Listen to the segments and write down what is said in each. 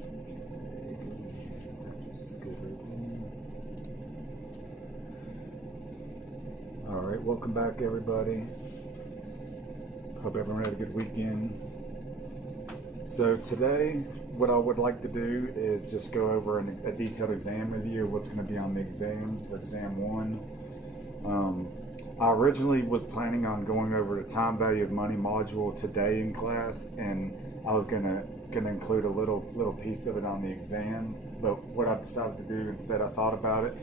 All right, welcome back, everybody. Hope everyone had a good weekend. So today, what I would like to do is just go over a detailed exam review of what's going to be on the exam for exam one. I originally was planning on going over the time value of money module today in class, and I was gonna include a little piece of it on the exam. But what I decided to do instead, I thought about it.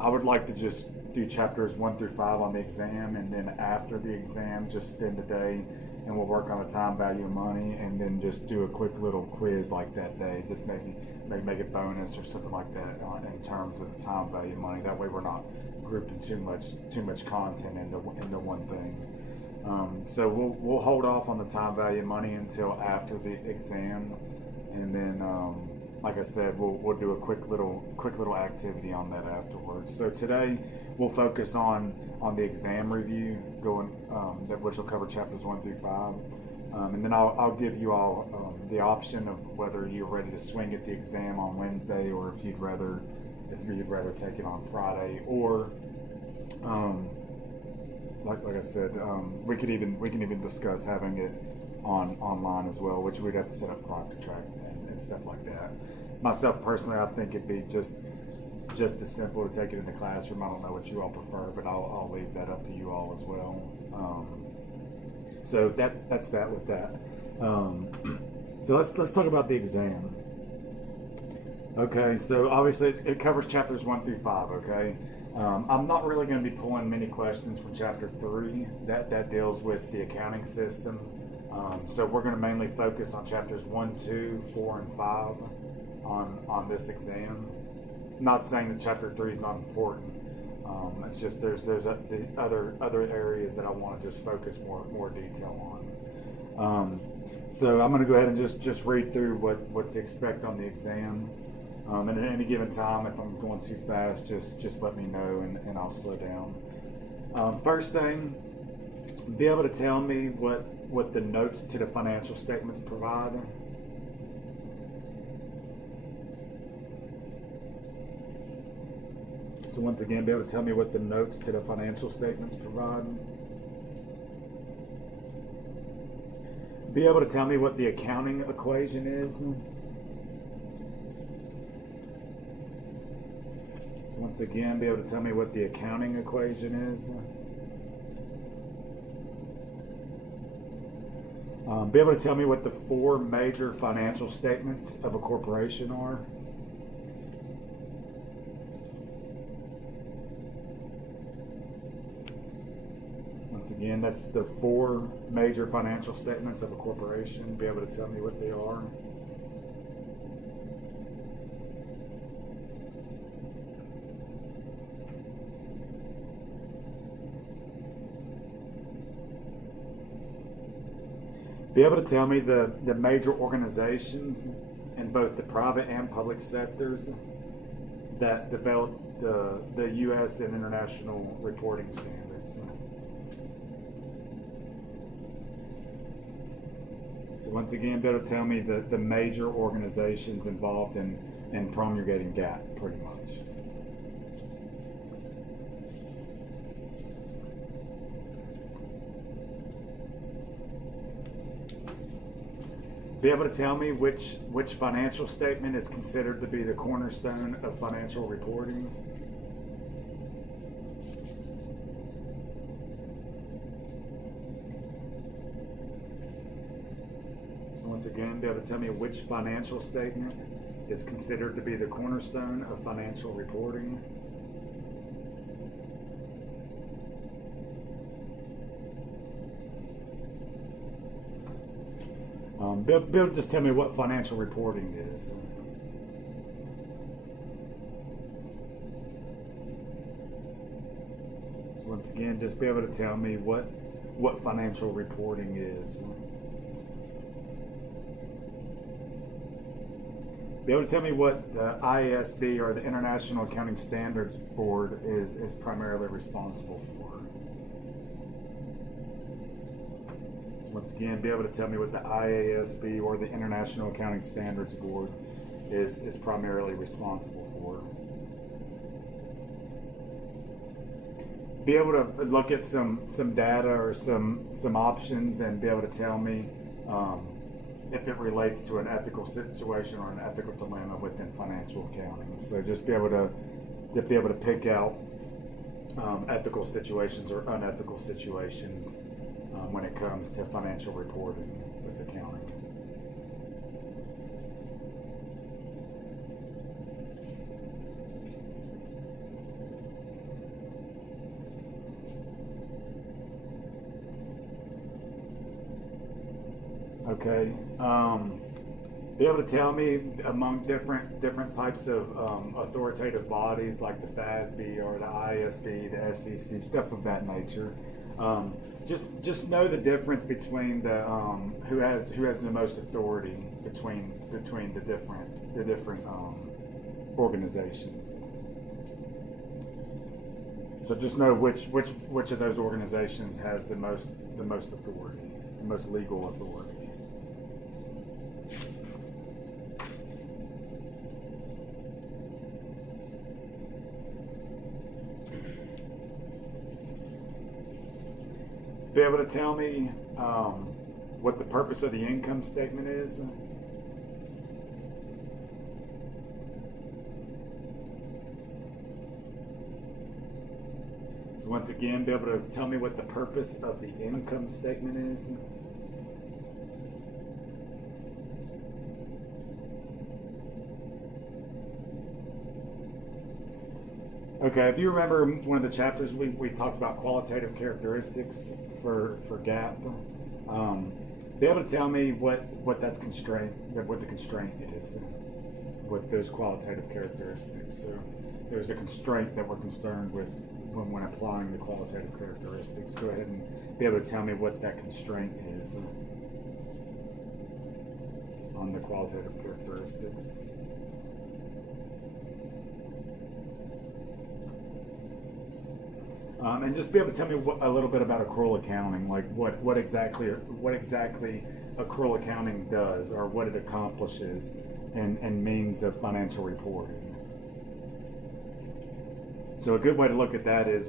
I would like to just do chapters 1 through 5 on the exam, and then after the exam, just spend the day and we'll work on the time value of money, and then just do a quick little quiz like that day. Just maybe make it bonus or something like that in terms of the time value of money. That way, we're not grouping too much content into one thing. So we'll hold off on the time value of money until after the exam, and then like I said, we'll do a quick little activity on that afterwards. So today we'll focus on the exam review, which will cover chapters 1 through 5, and then I'll give you all the option of whether you're ready to swing at the exam on Wednesday, or if you'd rather take it on Friday, or like I said, we can even discuss having it online as well, which we'd have to set up ProctorTrack and stuff like that. Myself personally, I think it'd be just as simple to take it in the classroom. I don't know what you all prefer, but I'll leave that up to you all as well. So that's that with that. So let's talk about the exam. Okay, so obviously it covers chapters 1 through 5. Okay, I'm not really going to be pulling many questions from chapter 3. That deals with the accounting system. So we're going to mainly focus on chapters 1, 2, 4, and 5 on this exam. Not saying that chapter 3 is not important. It's just there's the other areas that I want to just focus more detail on. So I'm going to go ahead and just read through what to expect on the exam. And at any given time, if I'm going too fast, just let me know and I'll slow down. First thing, be able to tell me what the notes to the financial statements provide. So once again, be able to tell me what the notes to the financial statements provide. Be able to tell me what the accounting equation is. So once again, be able to tell me what the accounting equation is. Be able to tell me what the 4 major financial statements of a corporation are. Once again, that's the 4 major financial statements of a corporation. Be able to tell me what they are. Be able to tell me the major organizations in both the private and public sectors that develop the U.S. and international reporting standards. So once again, be able to tell me the major organizations involved in promulgating GAAP, pretty much. Be able to tell me which financial statement is considered to be the cornerstone of financial reporting. So once again, be able to tell me which financial statement is considered to be the cornerstone of financial reporting. Be able to just tell me what financial reporting is. So once again, just be able to tell me what financial reporting is. Be able to tell me what the IASB, or the International Accounting Standards Board, is primarily responsible for. So once again, be able to tell me what the IASB, or the International Accounting Standards Board, is primarily responsible for. Be able to look at some data or some options and be able to tell me if it relates to an ethical situation or an ethical dilemma within financial accounting. So just be able to pick out ethical situations or unethical situations when it comes to financial reporting with accounting. Okay. Be able to tell me among different types of authoritative bodies like the FASB or the ISB, the SEC, stuff of that nature. Just know the difference between the who has the most authority between the different organizations. So just know which of those organizations has the most authority, the most legal authority. Be able to tell me what the purpose of the income statement is? So once again, be able to tell me what the purpose of the income statement is? Okay, if you remember one of the chapters, we talked about qualitative characteristics for GAAP. Be able to tell me what that's constraint, what the constraint is with those qualitative characteristics. So there's a constraint that we're concerned with when applying the qualitative characteristics. Go ahead and be able to tell me what that constraint is on the qualitative characteristics. And just be able to tell me a little bit about accrual accounting, like what exactly accrual accounting does, or what it accomplishes, and means of financial reporting. So a good way to look at that is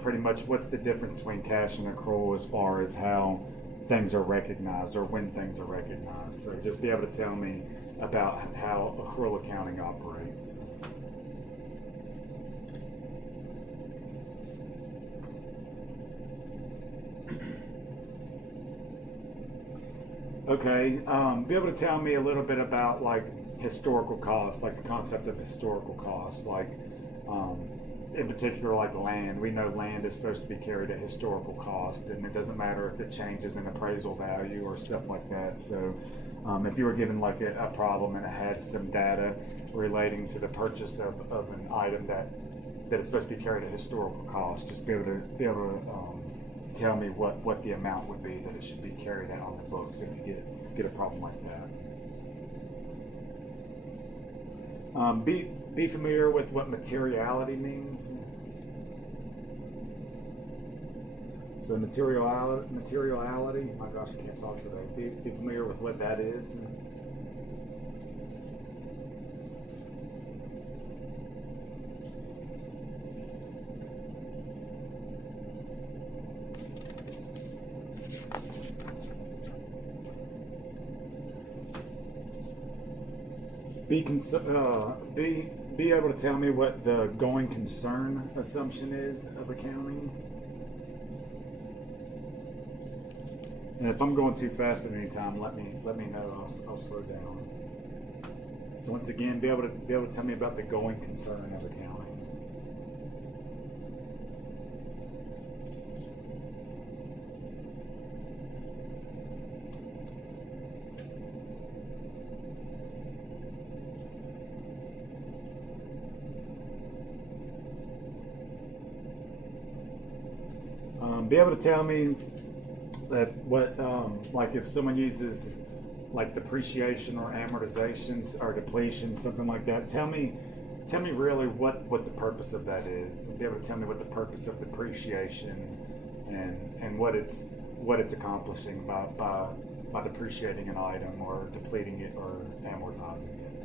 pretty much what's the difference between cash and accrual as far as how things are recognized or when things are recognized. So just be able to tell me about how accrual accounting operates. Okay, be able to tell me a little bit about like historical costs, like the concept of historical costs, like in particular like land. We know land is supposed to be carried at historical cost, and it doesn't matter if it changes in appraisal value or stuff like that. So if you were given like a problem and it had some data relating to the purchase of an item that is supposed to be carried at historical cost, just be able to tell me what the amount would be that it should be carried out on the books if you get a problem like that. Be familiar with what materiality means. So materiality. My gosh, I can't talk today. Be familiar with what that is. Be able to tell me what the going concern assumption is of accounting. And if I'm going too fast at any time, let me know. I'll slow down. So once again, be able to tell me about the going concern of accounting. Be able to tell me that like if someone uses like depreciation or amortizations or depletion, something like that. Tell me really what the purpose of that is. Be able to tell me what the purpose of depreciation and what it's accomplishing by depreciating an item or depleting it or amortizing it.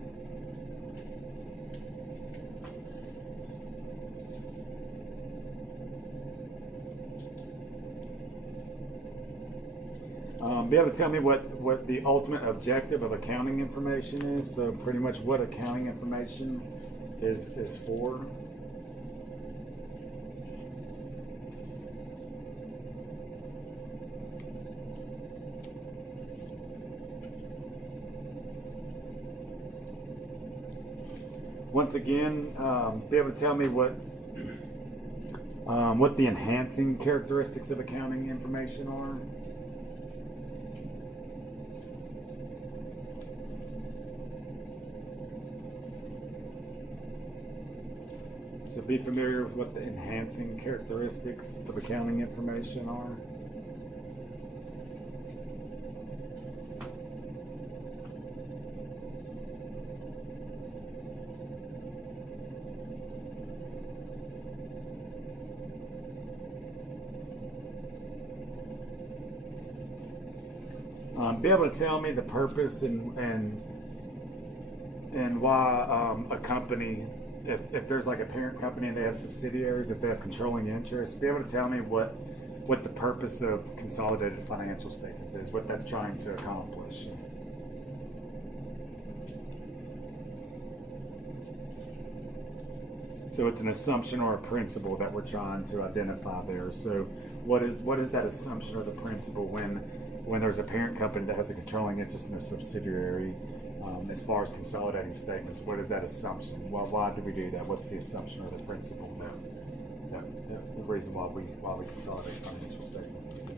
Be able to tell me what the ultimate objective of accounting information is. So pretty much what accounting information is for. Once again, be able to tell me what the enhancing characteristics of accounting information are. So be familiar with what the enhancing characteristics of accounting information are. Be able to tell me the purpose and why a company, if there's like a parent company and they have subsidiaries, if they have controlling interests, be able to tell me what the purpose of consolidated financial statements is, what that's trying to accomplish. So it's an assumption or a principle that we're trying to identify there. So what is that assumption or the principle when there's a parent company that has a controlling interest in a subsidiary? As far as consolidating statements, what is that assumption? Why do we do that? What's the assumption or the principle the reason why we consolidate financial statements?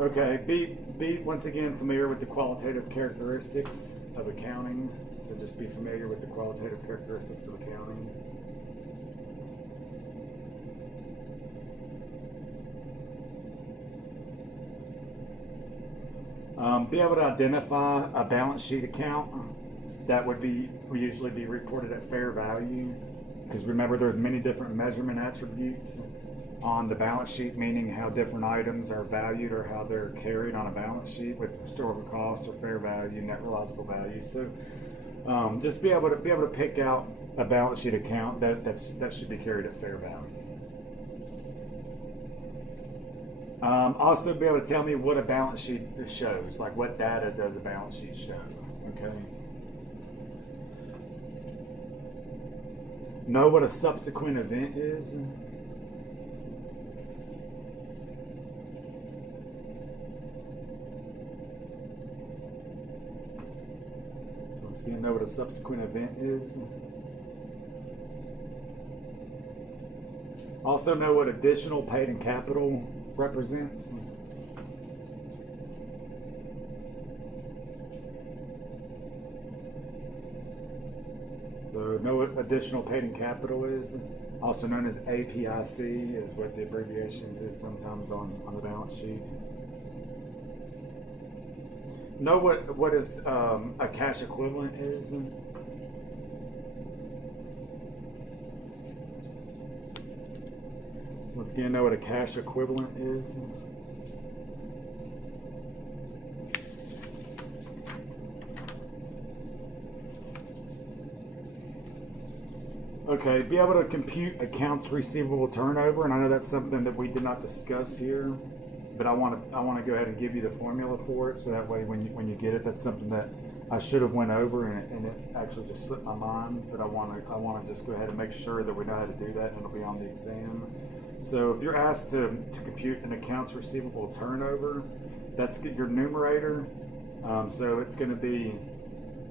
Okay, be once again familiar with the qualitative characteristics of accounting. So just be familiar with the qualitative characteristics of accounting. Be able to identify a balance sheet account that would usually be reported at fair value. Because remember, there's many different measurement attributes on the balance sheet, meaning how different items are valued or how they're carried on a balance sheet with historical cost or fair value, net realizable value. So just be able to pick out a balance sheet account that should be carried at fair value. Also be able to tell me what a balance sheet shows, like what data does a balance sheet show, okay? Know what a subsequent event is. Once again, know what a subsequent event is. Also know what additional paid-in capital represents. So know what additional paid-in capital is. Also known as APIC is what the abbreviations is sometimes on the balance sheet. Know what is a cash equivalent is. So once again, know what a cash equivalent is. Okay, be able to compute accounts receivable turnover, and I know that's something that we did not discuss here, but I want to go ahead and give you the formula for it, so that way when you get it, that's something that I should have went over and it actually just slipped my mind. But I want to just go ahead and make sure that we know how to do that, and it'll be on the exam. So if you're asked to compute an accounts receivable turnover, that's your numerator. So it's going to be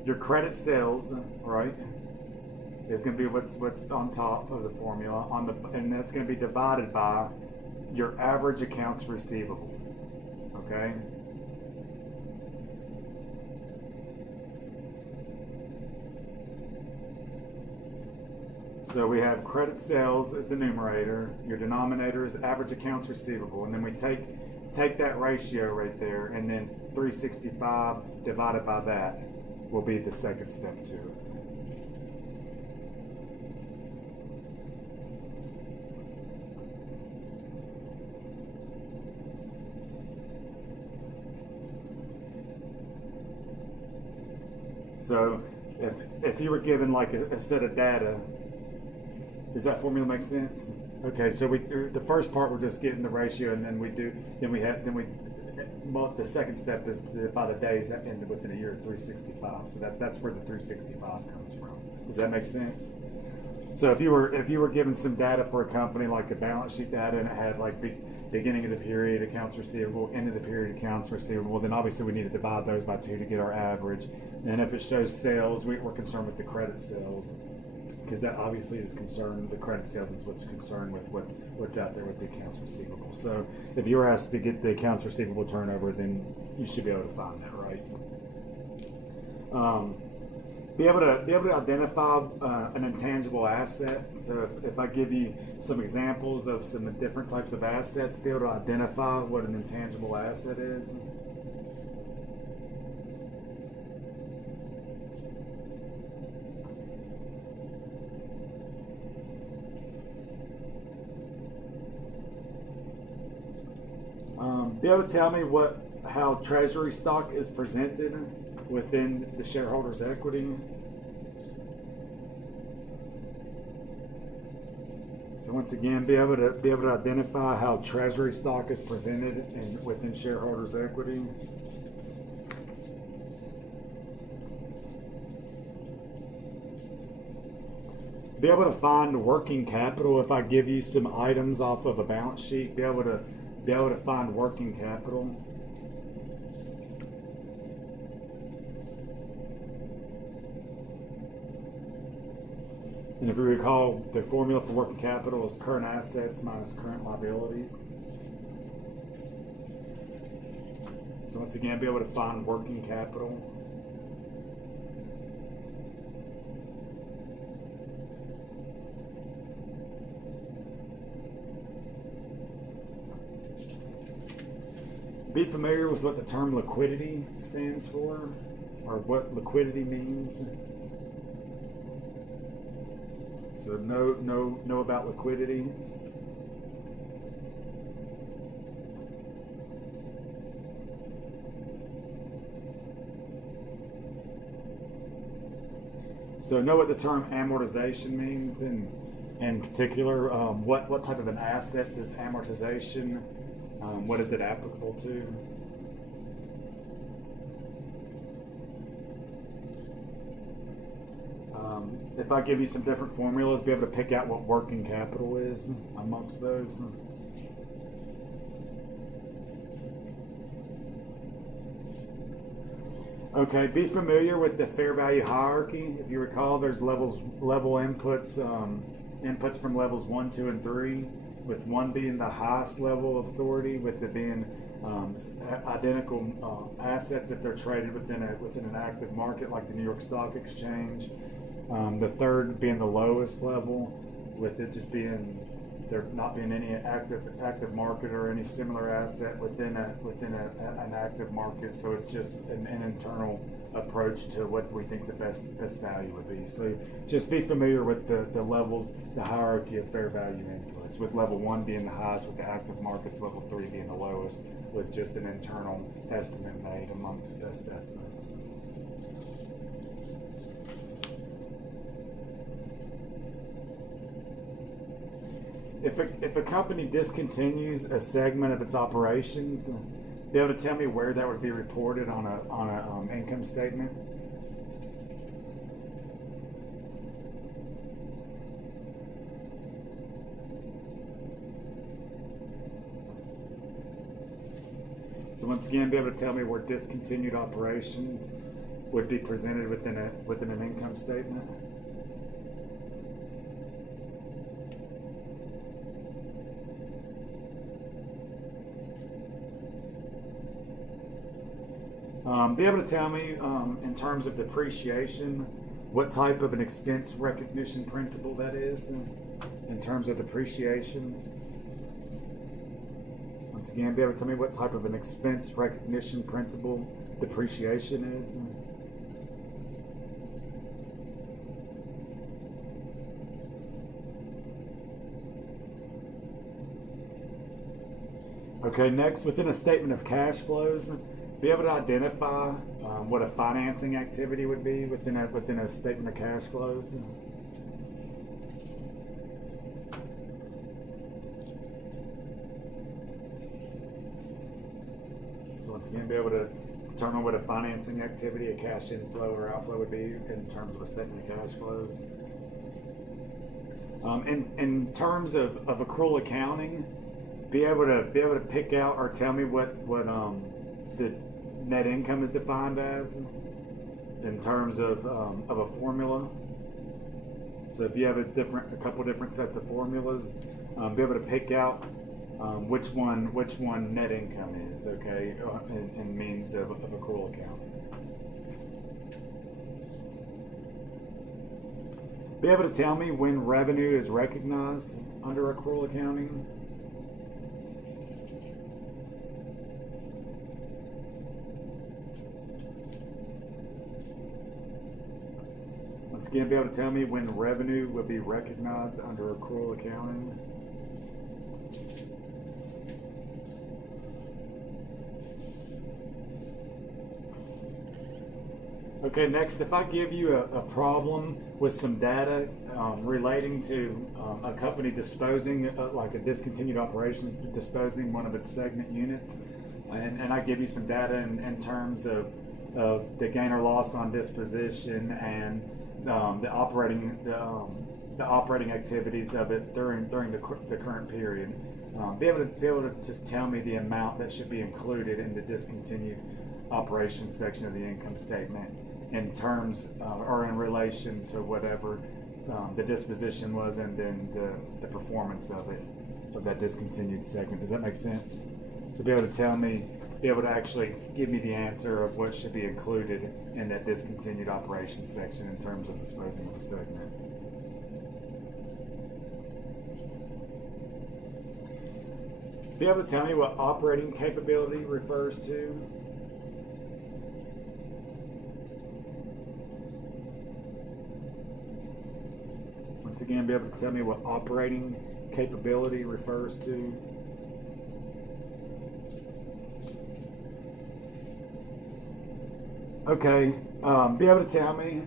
your credit sales, right? Is going to be what's on top of the formula and that's going to be divided by your average accounts receivable. Okay. So we have credit sales as the numerator, your denominator is average accounts receivable, and then we take that ratio right there, and then 365 divided by that will be the second step to it. So if you were given like a set of data, does that formula make sense? Okay, so the first part we're just getting the ratio, and then the second step is by the days that end within a year of 365. So that's where the 365 comes from. Does that make sense? So if you were given some data for a company, like a balance sheet data, and it had like beginning of the period accounts receivable, end of the period accounts receivable, then obviously we need to divide those by 2 to get our average. And if it shows sales, we're concerned with the credit sales, because that obviously is concerned. The credit sales is what's concerned with what's out there with the accounts receivable. So if you were asked to get the accounts receivable turnover, then you should be able to find that, right? Be able to identify an intangible asset. So if I give you some examples of some different types of assets, be able to identify what an intangible asset is. Be able to tell me how treasury stock is presented within the shareholders' equity. So once again, be able to identify how treasury stock is presented within shareholders' equity. Be able to find working capital. If I give you some items off of a balance sheet, be able to find working capital. And if you recall, the formula for working capital is current assets minus current liabilities. So once again, be able to find working capital. Be familiar with what the term liquidity stands for, or what liquidity means. So know about liquidity. So know what the term amortization means, in particular, what type of an asset is amortization? What is it applicable to? If I give you some different formulas, be able to pick out what working capital is amongst those. Okay, be familiar with the fair value hierarchy. If you recall, there's level inputs, inputs from levels 1, 2, and 3, with 1 being the highest level of authority, with it being identical assets if they're traded within an active market like the New York Stock Exchange. The third being the lowest level, with it just being there not being any active market or any similar asset within an active market. So it's just an internal approach to what we think the best value would be. So just be familiar with the levels, the hierarchy of fair value inputs, with level 1 being the highest, with the active markets, level 3 being the lowest, with just an internal estimate made amongst best estimates. If a company discontinues a segment of its operations, be able to tell me where that would be reported on a income statement? So once again, be able to tell me where discontinued operations would be presented within an income statement? Be able to tell me, in terms of depreciation, what type of an expense recognition principle that is in terms of depreciation. Once again, be able to tell me what type of an expense recognition principle depreciation is. Okay, next, within a statement of cash flows, Be able to identify what a financing activity would be within a statement of cash flows. So once again, be able to determine what a financing activity, a cash inflow or outflow would be in terms of a statement of cash flows. In terms of accrual accounting, be able to pick out or tell me what the net income is defined as in terms of a formula. So if you have a couple different sets of formulas, be able to pick out which one net income is, okay, in means of accrual accounting. Be able to tell me when revenue is recognized under accrual accounting. Once again, be able to tell me when revenue will be recognized under accrual accounting. Okay, next, if I give you a problem with some data relating to a company disposing, like a discontinued operations, disposing one of its segment units, and I give you some data in terms of the gain or loss on disposition and the operating activities of it during the current period, be able to just tell me the amount that should be included in the discontinued operations section of the income statement in terms or in relation to whatever the disposition was and then the performance of that discontinued segment. Does that make sense? So be able to actually give me the answer of what should be included in that discontinued operations section in terms of disposing of a segment. Be able to tell me what operating capability refers to. Once again, be able to tell me what operating capability refers to. Okay, be able to tell me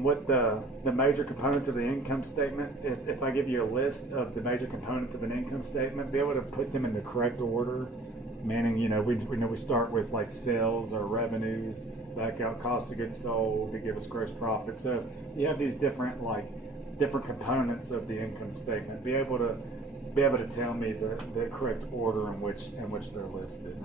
what the major components of the income statement, if I give you a list of the major components of an income statement, be able to put them in the correct order, meaning, we start with like sales or revenues, back out cost of goods sold to give us gross profit. So if you have these different components of the income statement, be able to tell me the correct order in which they're listed.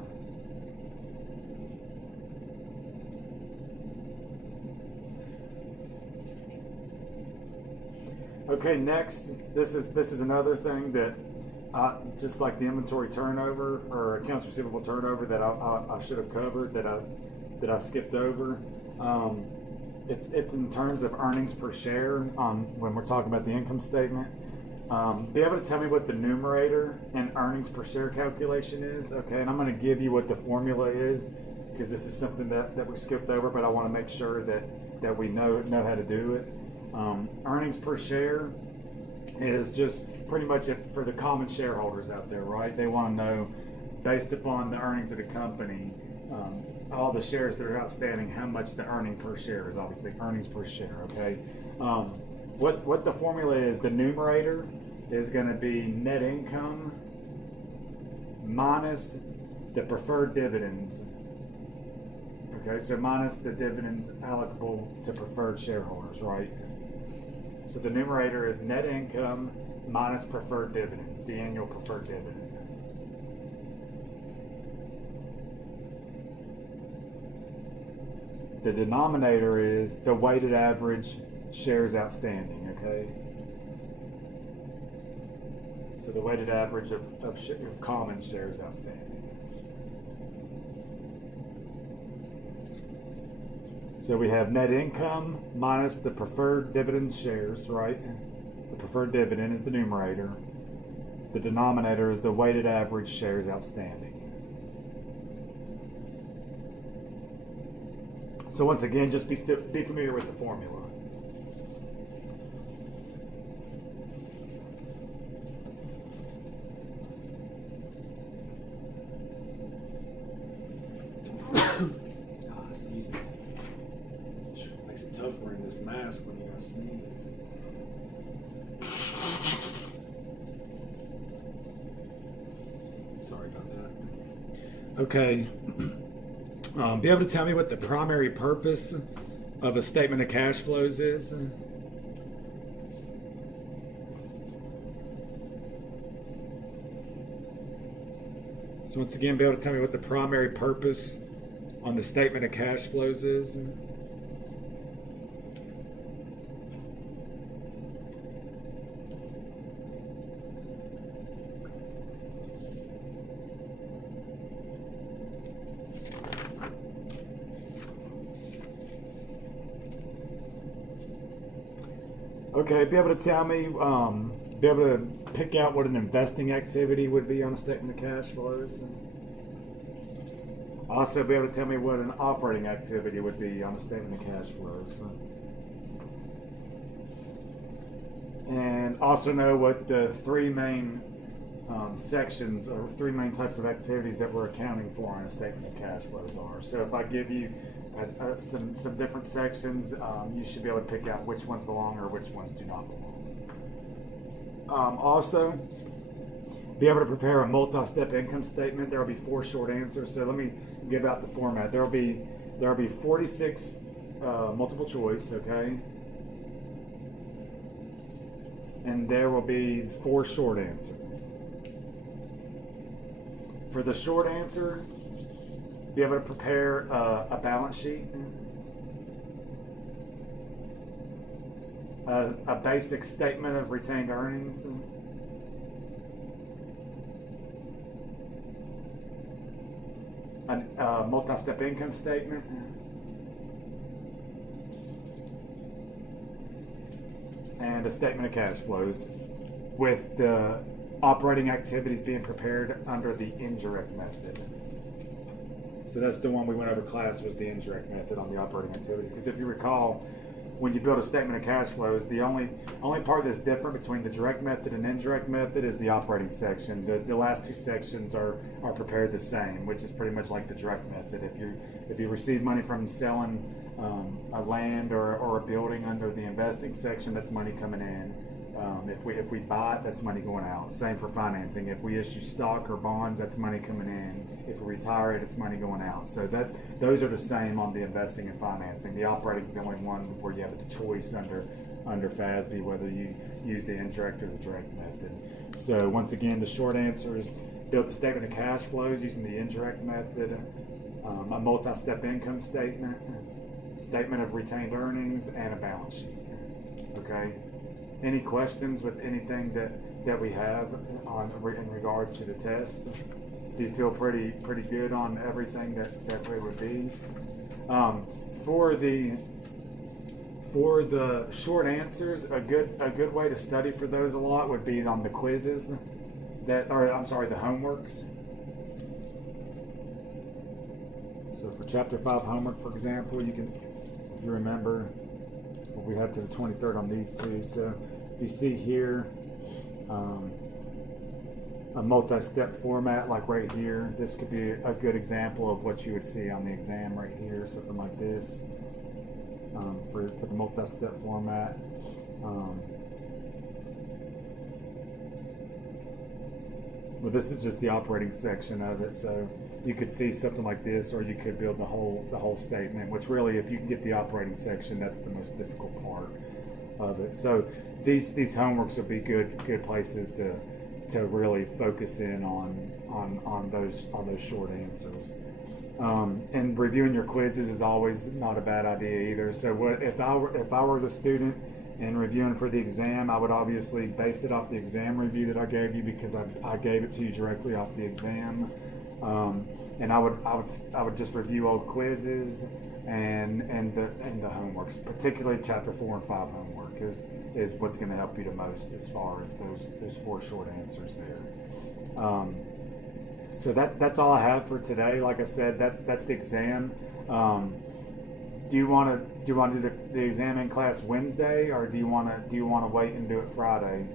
Okay, next, this is another thing that just like the inventory turnover or accounts receivable turnover that I should have covered that I skipped over. It's in terms of earnings per share when we're talking about the income statement. Be able to tell me what the numerator and earnings per share calculation is, okay? And I'm going to give you what the formula is because this is something that we skipped over, but I want to make sure that we know how to do it. Earnings per share is just pretty much it for the common shareholders out there, right? They want to know, based upon the earnings of the company, all the shares that are outstanding, how much the earning per share is, obviously earnings per share, okay? What the formula is, the numerator is going to be net income minus the preferred dividends. Okay, so minus the dividends allocable to preferred shareholders, right? So the numerator is net income minus preferred dividends, the annual preferred dividend. The denominator is the weighted average shares outstanding, okay? So the weighted average of common shares outstanding. So we have net income minus the preferred dividends shares, right? The preferred dividend is the numerator. The denominator is the weighted average shares outstanding. So once again, just be familiar with the formula. Okay. Be able to tell me what the primary purpose of a statement of cash flows is? So once again, be able to tell me what the primary purpose on the statement of cash flows is? Okay, be able to tell me, be able to pick out what an investing activity would be on a statement of cash flows. Also, be able to tell me what an operating activity would be on a statement of cash flows. And also know what the three main sections or three main types of activities that we're accounting for on a statement of cash flows are. So if I give you some different sections, you should be able to pick out which ones belong or which ones do not belong. Also, be able to prepare a multi-step income statement. There will be 4 short answers. So let me give out the format. There will be 46 multiple choice, okay, and there will be 4 short answers. For the short answer, be able to prepare a balance sheet, a basic statement of retained earnings, a multi-step income statement, and a statement of cash flows, with the operating activities being prepared under the indirect method. So that's the one we went over class, was the indirect method on the operating activities. Because if you recall, when you build a statement of cash flows, the only part that's different between the direct method and indirect method is the operating section. The last 2 sections are prepared the same, which is pretty much like the direct method. If you receive money from selling a land or a building under the investing section, that's money coming in. If we buy it, that's money going out. Same for financing. If we issue stock or bonds, that's money coming in. If we retire it, it's money going out. So those are the same on the investing and financing. The operating is the only one where you have the choice under FASB whether you use the indirect or the direct method. So once again, the short answer is build the statement of cash flows using the indirect method, a multi-step income statement, statement of retained earnings, and a balance sheet. Okay. Any questions with anything that we have in regards to the test? Do you feel pretty good on everything that way would be? For the short answers, a good way to study for those a lot would be on the quizzes the homeworks. So for chapter 5 homework, for example, you can, if you remember, we have to the 23rd on these 2. So if you see here a multi-step format like right here, this could be a good example of what you would see on the exam right here, something like this, for the multi-step format. Well, this is just the operating section of it, so you could see something like this, or you could build the whole statement, which really, if you can get the operating section, that's the most difficult part of it. So these homeworks will be good places to really focus in on those short answers. And reviewing your quizzes is always not a bad idea either. So if I were the student and reviewing for the exam, I would obviously base it off the exam review that I gave you, because I gave it to you directly off the exam. And I would just review old quizzes and the homeworks, particularly chapter 4 and 5 homework is what's going to help you the most as far as those 4 short answers there. So that's all I have for today. Like I said, that's the exam. Do you want to do the exam in class Wednesday, or do you want to wait and do it Friday?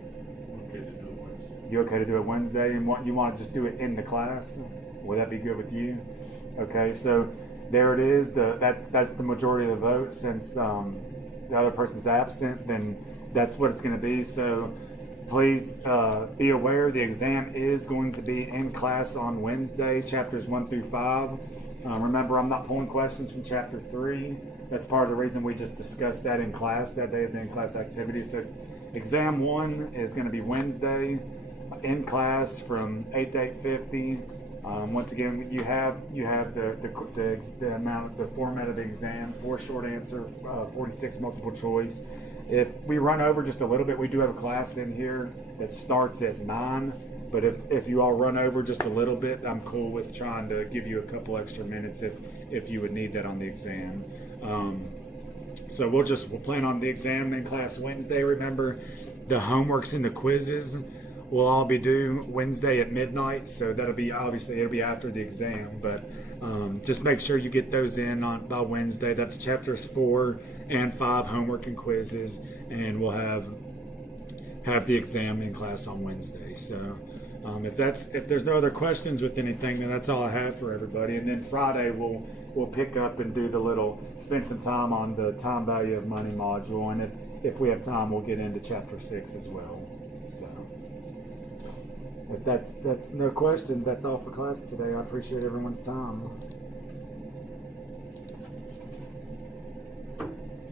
Okay to do it Wednesday. You okay to do it Wednesday, and you want to just do it in the class? Would that be good with you? Okay, so there it is. That's the majority of the vote. Since the other person's absent, then that's what it's going to be. So Please be aware the exam is going to be in class on Wednesday, chapters 1 through 5. Remember, I'm not pulling questions from chapter 3. That's part of the reason we just discussed that in class. That day is the in-class activity. So exam 1 is going to be Wednesday in class from 8 to 8:50. Once again, you have the amount, the format of the exam: 4 short answer, 46 multiple choice. If we run over just a little bit, we do have a class in here that starts at 9. But if you all run over just a little bit, I'm cool with trying to give you a couple extra minutes if you would need that on the exam. So we'll plan on the exam in class Wednesday. Remember, the homeworks and the quizzes will all be due Wednesday at midnight. So it'll be after the exam, but just make sure you get those in by Wednesday. That's chapters 4 and 5 homework and quizzes, and we'll have the exam in class on Wednesday. So if there's no other questions with anything, then that's all I have for everybody. And then Friday we'll pick up and do spend some time on the time value of money module, and if we have time, we'll get into chapter 6 as well. So if that's no questions, that's all for class today. I appreciate everyone's time.